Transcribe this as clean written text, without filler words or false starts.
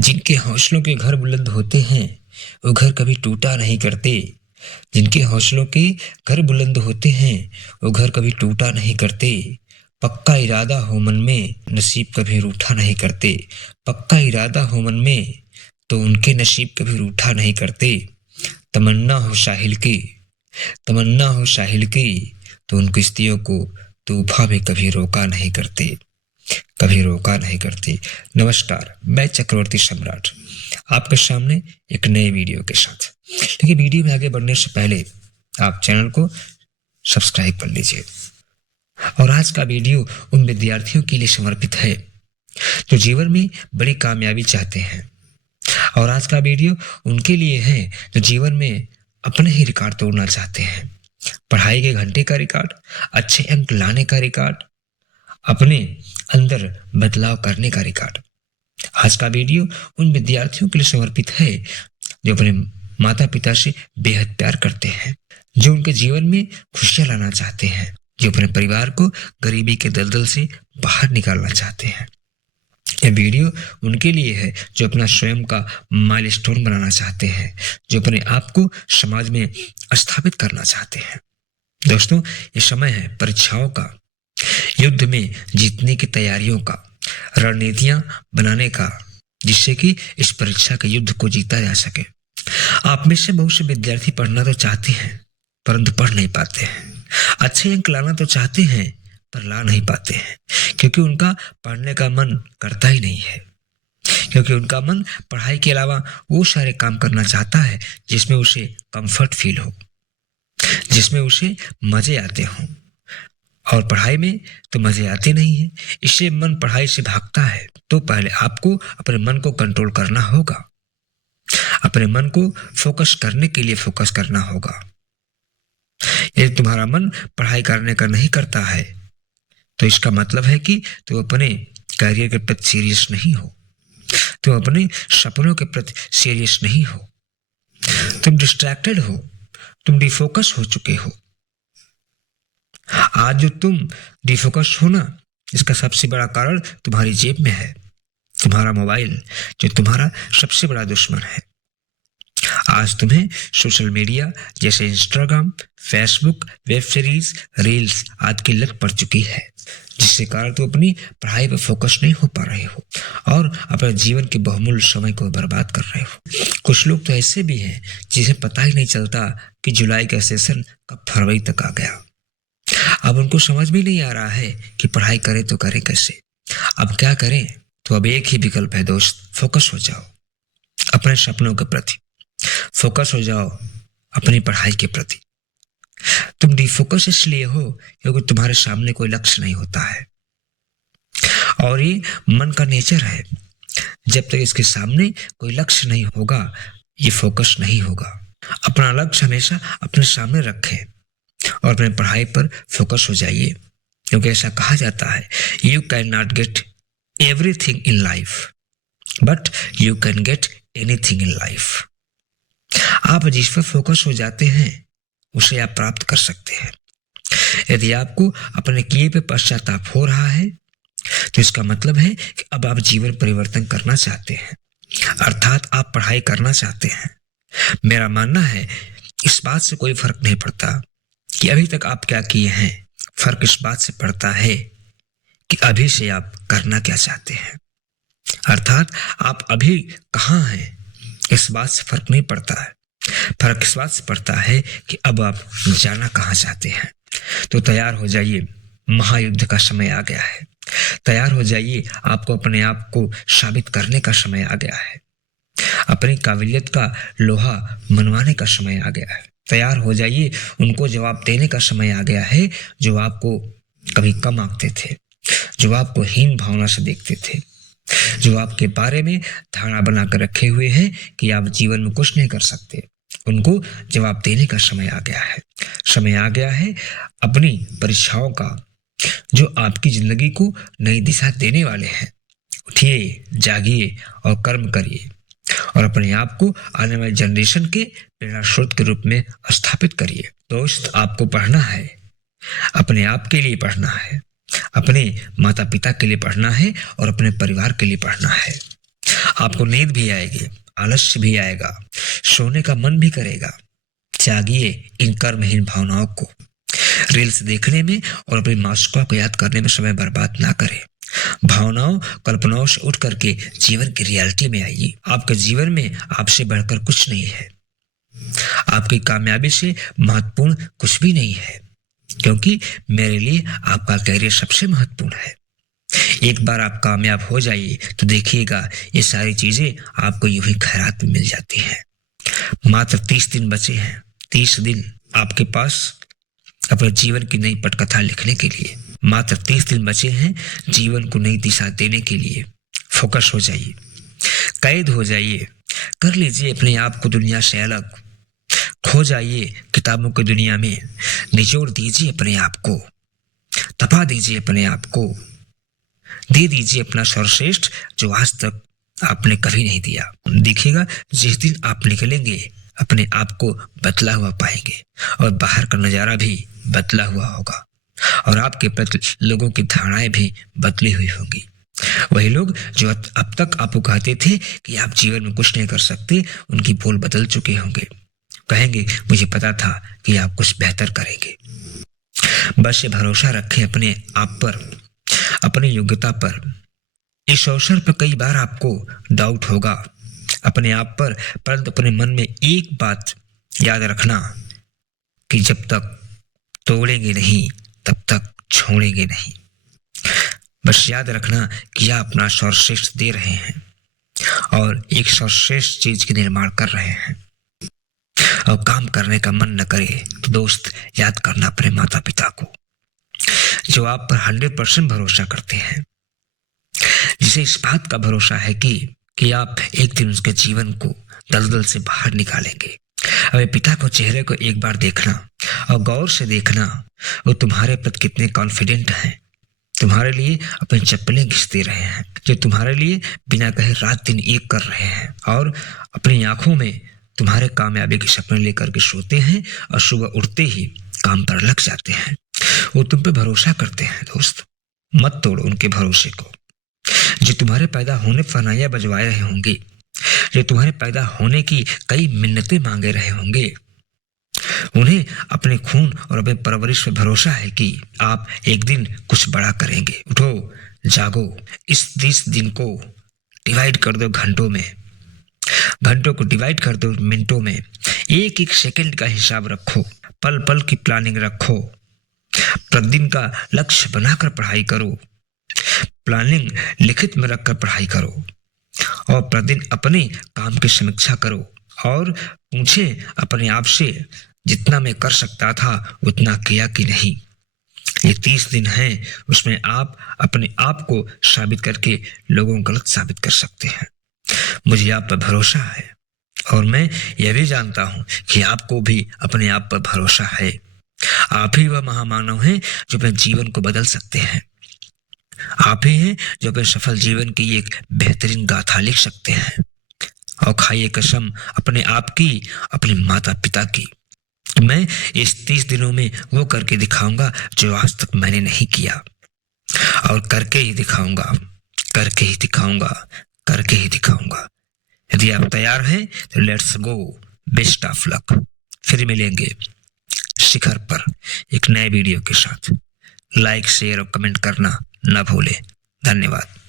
जिनके हौसलों के घर बुलंद होते हैं वो घर कभी टूटा नहीं करते। जिनके हौसलों के घर बुलंद होते हैं वो घर कभी टूटा नहीं करते। पक्का इरादा हो मन में नसीब कभी रूठा नहीं करते। पक्का इरादा हो मन में तो उनके नसीब कभी रूठा नहीं करते। तमन्ना हो साहिल की, तमन्ना हो साहिल की, तो उन किश्तियों को तूफान में कभी रोका नहीं करते, कभी रोका नहीं करते। नमस्कार, मैं चक्रवर्ती सम्राट आपके सामने एक नए वीडियो के साथ। लेकिन वीडियो में आगे बढ़ने से पहले आप चैनल को सब्सक्राइब कर लीजिए। और आज का वीडियो उन विद्यार्थियों के लिए समर्पित है जो जीवन में बड़ी कामयाबी चाहते हैं। और आज का वीडियो उनके लिए है जो जीवन में अपने ही रिकॉर्ड तोड़ना चाहते हैं। पढ़ाई के घंटे का रिकॉर्ड, अच्छे अंक लाने का रिकॉर्ड, अपने अंदर बदलाव करने का रिकॉर्ड। आज का वीडियो उन विद्यार्थियों के लिए समर्पित है जो अपने माता पिता से बेहद प्यार करते हैं, जो उनके जीवन में खुशियां लाना चाहते हैं, जो अपने परिवार को गरीबी के दलदल से बाहर निकालना चाहते हैं। यह वीडियो उनके लिए है जो अपना स्वयं का माइलस्टोन बनाना चाहते हैं, जो अपने आप को समाज में स्थापित करना चाहते हैं। दोस्तों, ये समय है परीक्षाओं का, युद्ध में जीतने की तैयारियों का, रणनीतियां बनाने का, जिससे कि इस परीक्षा के युद्ध को जीता जा सके। आप में से बहुत से विद्यार्थी पढ़ना तो चाहते हैं परंतु पढ़ नहीं पाते हैं। अच्छे अंक लाना तो चाहते हैं पर ला नहीं पाते हैं, क्योंकि उनका पढ़ने का मन करता ही नहीं है। क्योंकि उनका मन पढ़ाई के अलावा वो सारे काम करना चाहता है जिसमें उसे कंफर्ट फील हो, जिसमें उसे मजे आते हों। और पढ़ाई में तो मजे आते नहीं है, इससे मन पढ़ाई से भागता है। तो पहले आपको अपने मन को कंट्रोल करना होगा, अपने मन को फोकस करने के लिए फोकस करना होगा। यदि तुम्हारा मन पढ़ाई करने का नहीं करता है तो इसका मतलब है कि तुम अपने करियर के प्रति सीरियस नहीं हो, तुम अपने सपनों के प्रति सीरियस नहीं हो, तुम डिस्ट्रैक्टेड हो, तुम डिफोकस हो चुके हो। आज जो तुम डिफोकस हो ना, इसका सबसे बड़ा कारण तुम्हारी जेब में है, तुम्हारा मोबाइल, जो तुम्हारा सबसे बड़ा दुश्मन है। आज तुम्हें सोशल मीडिया जैसे Instagram, Facebook, web series, reels आदि की लत पड़ चुकी है, जिससे कारण तुम अपनी पढ़ाई पर फोकस नहीं हो पा रहे हो और अपने जीवन के बहुमूल्य समय को बर्बाद कर रहे हो। कुछ लोग तो ऐसे भी हैं जिन्हें पता ही नहीं चलता कि जुलाई का सेशन कब फरवरी तक आ गया। अब उनको समझ भी नहीं आ रहा है कि पढ़ाई करें तो करें कैसे, अब क्या करें। तो अब एक ही विकल्प है दोस्त, फोकस हो जाओ अपने सपनों के प्रति, फोकस हो जाओ अपनी पढ़ाई के प्रति। तुम डिफोकस इसलिए हो क्योंकि तुम्हारे सामने कोई लक्ष्य नहीं होता है, और ये मन का नेचर है। जब तक इसके सामने कोई लक्ष्य नहीं होगा ये फोकस नहीं होगा। अपना लक्ष्य हमेशा अपने सामने रखें और अपने पढ़ाई पर फोकस हो जाइए, क्योंकि ऐसा कहा जाता है, you can not get everything in life but you can get anything in life. आप जिस पर फोकस हो जाते हैं उसे आप प्राप्त कर सकते हैं। यदि आपको अपने किए पे पश्चाताप हो रहा है तो इसका मतलब है कि अब आप जीवन परिवर्तन करना चाहते हैं, अर्थात आप पढ़ाई करना चाहते हैं। मेरा मानना है इस बात से कोई फर्क नहीं पड़ता कि अभी तक आप क्या किए हैं, फर्क इस बात से पड़ता है कि अभी से आप करना क्या चाहते हैं, अर्थात आप अभी कहाँ हैं। इस बात से फर्क नहीं पड़ता है, फर्क इस बात से पड़ता है कि अब आप जाना कहाँ चाहते हैं। तो तैयार हो जाइए, महायुद्ध का समय आ गया है। तैयार हो जाइए, आपको अपने आप को साबित करने का समय आ गया है, अपनी काबिलियत का लोहा मनवाने का समय आ गया है। तैयार हो जाइए, उनको जवाब देने का समय आ गया है जो आपको कभी कम आंकते थे, जो आपको हीन भावना से देखते थे, जो आपके बारे में धारणा बनाकर रखे हुए हैं कि आप जीवन में कुछ नहीं कर सकते। उनको जवाब देने का समय आ गया है। समय आ गया है अपनी परीक्षाओं का, जो आपकी जिंदगी को नई दिशा देने वाले हैं। उठिए, जागिए और कर्म करिए और अपने आप को आने वाली जनरेशन के प्रेरणा स्रोत के रूप में स्थापित करिए। दोस्त, आपको पढ़ना है, अपने आप के लिए पढ़ना है, अपने माता पिता के लिए पढ़ना है और अपने परिवार के लिए पढ़ना है। आपको नींद भी आएगी, आलस्य भी आएगा, सोने का मन भी करेगा। त्यागिए इन कर्महीन भावनाओं को। रील्स देखने में और अपनी मासूका को याद करने में समय बर्बाद ना करें। भावनाओं कल्पनाओं से उठ करके जीवन की रियलिटी में आइए। आपके जीवन में आपसे बढ़कर कुछ नहीं है, आपकी कामयाबी से महत्वपूर्ण कुछ भी नहीं है, क्योंकि मेरे लिए आपका कैरियर सबसे महत्वपूर्ण है। एक बार आप कामयाब हो जाइए तो देखिएगा ये सारी चीजें आपको यूं ही खैरात में मिल जाती हैं। मात्र 30 दिन बचे हैं, 30 दिन आपके पास अपने जीवन की नई पटकथा लिखने के लिए। मात्र 30 दिन बचे हैं जीवन को नई दिशा देने के लिए। फोकस हो जाइए, कैद हो जाइए, कर लीजिए अपने आप को दुनिया से अलग। खो जाइए किताबों की दुनिया में, निचोड़ दीजिए अपने आप को, तपा दीजिए अपने आप को, दे दीजिए अपना सर्वश्रेष्ठ जो आज तक आपने कभी नहीं दिया। देखिएगा जिस दिन आप निकलेंगे अपने आप को बदला हुआ पाएंगे और बाहर का नजारा भी बदला हुआ होगा और आपके प्रति लोगों की धारणाएं भी बदली हुई होंगी। वही लोग जो अब तक आपको कहते थे कि आप जीवन में कुछ नहीं कर सकते, उनकी बोल बदल चुके होंगे। कहेंगे मुझे पता था कि आप कुछ बेहतर करेंगे। बस ये भरोसा रखें अपने आप पर, अपनी योग्यता पर। इस अवसर पर कई बार आपको डाउट होगा अपने आप पर, परंतु अपने मन में एक बात याद रखना कि जब तक तोड़ेंगे नहीं तब तक छोड़ेंगे नहीं। बस याद रखना कि आप अपना सर्वश्रेष्ठ दे रहे हैं और एक सर्वश्रेष्ठ चीज के निर्माण कर रहे हैं। और काम करने का मन न करे तो दोस्त याद करना अपने माता पिता को, जो आप पर 100% भरोसा करते हैं, जिसे इस बात का भरोसा है कि आप एक दिन उसके जीवन को दलदल से बाहर निकालेंगे। अपने पिता को चेहरे को एक बार देखना और गौर से देखना, वो तुम्हारे प्रति कितने कॉन्फिडेंट हैं, तुम्हारे लिए अपनी चप्पलें घिसते रहे हैं, जो तुम्हारे लिए बिना कहे रात दिन एक कर रहे हैं और अपनी आंखों में तुम्हारे कामयाबी के सपने लेकर के सोते हैं और सुबह उठते ही काम पर लग जाते हैं। वो तुम पे भरोसा करते हैं दोस्त, मत तोड़ो उनके भरोसे को। जो तुम्हारे पैदा होने पर फनाया बजवाए रहे होंगे, जो तुम्हारे पैदा होने की कई मिन्नतें मांगे रहे होंगे, उन्हें अपने खून और अपने परवरिश पर भरोसा है कि आप एक दिन कुछ बड़ा करेंगे। उठो, जागो, इस 30 दिन को डिवाइड कर दो घंटों में, घंटों को डिवाइड कर दो मिनटों में। एक एक सेकंड का हिसाब रखो, पल पल की प्लानिंग रखो, प्रतिदिन का लक्ष्य बनाकर पढ़ाई करो, प्लानिंग लिखित में रखकर पढ़ाई करो और प्रतिदिन अपने काम की समीक्षा करो और पूछे अपने आप से जितना मैं कर सकता था उतना किया कि नहीं। ये 30 दिन हैं, उसमें आप अपने आप को साबित करके लोगों को गलत साबित कर सकते हैं। मुझे आप पर भरोसा है और मैं यह भी जानता हूं कि आपको भी अपने आप पर भरोसा है। आप ही वह महामानव हैं जो अपने जीवन को बदल सकते हैं। आप ही हैं जो अपने सफल जीवन की एक बेहतरीन गाथा लिख सकते हैं। और खाइए कसम अपने आप की, अपने माता पिता की, मैं इस 30 दिनों में वो करके दिखाऊंगा जो आज तक मैंने नहीं किया, और करके ही दिखाऊंगा, करके ही दिखाऊंगा, करके ही दिखाऊंगा। यदि आप तैयार हैं तो let's go. Best of luck. फिर मिलेंगे शिखर पर एक नए वीडियो के साथ। लाइक, शेयर और कमेंट करना ना भूलें। धन्यवाद।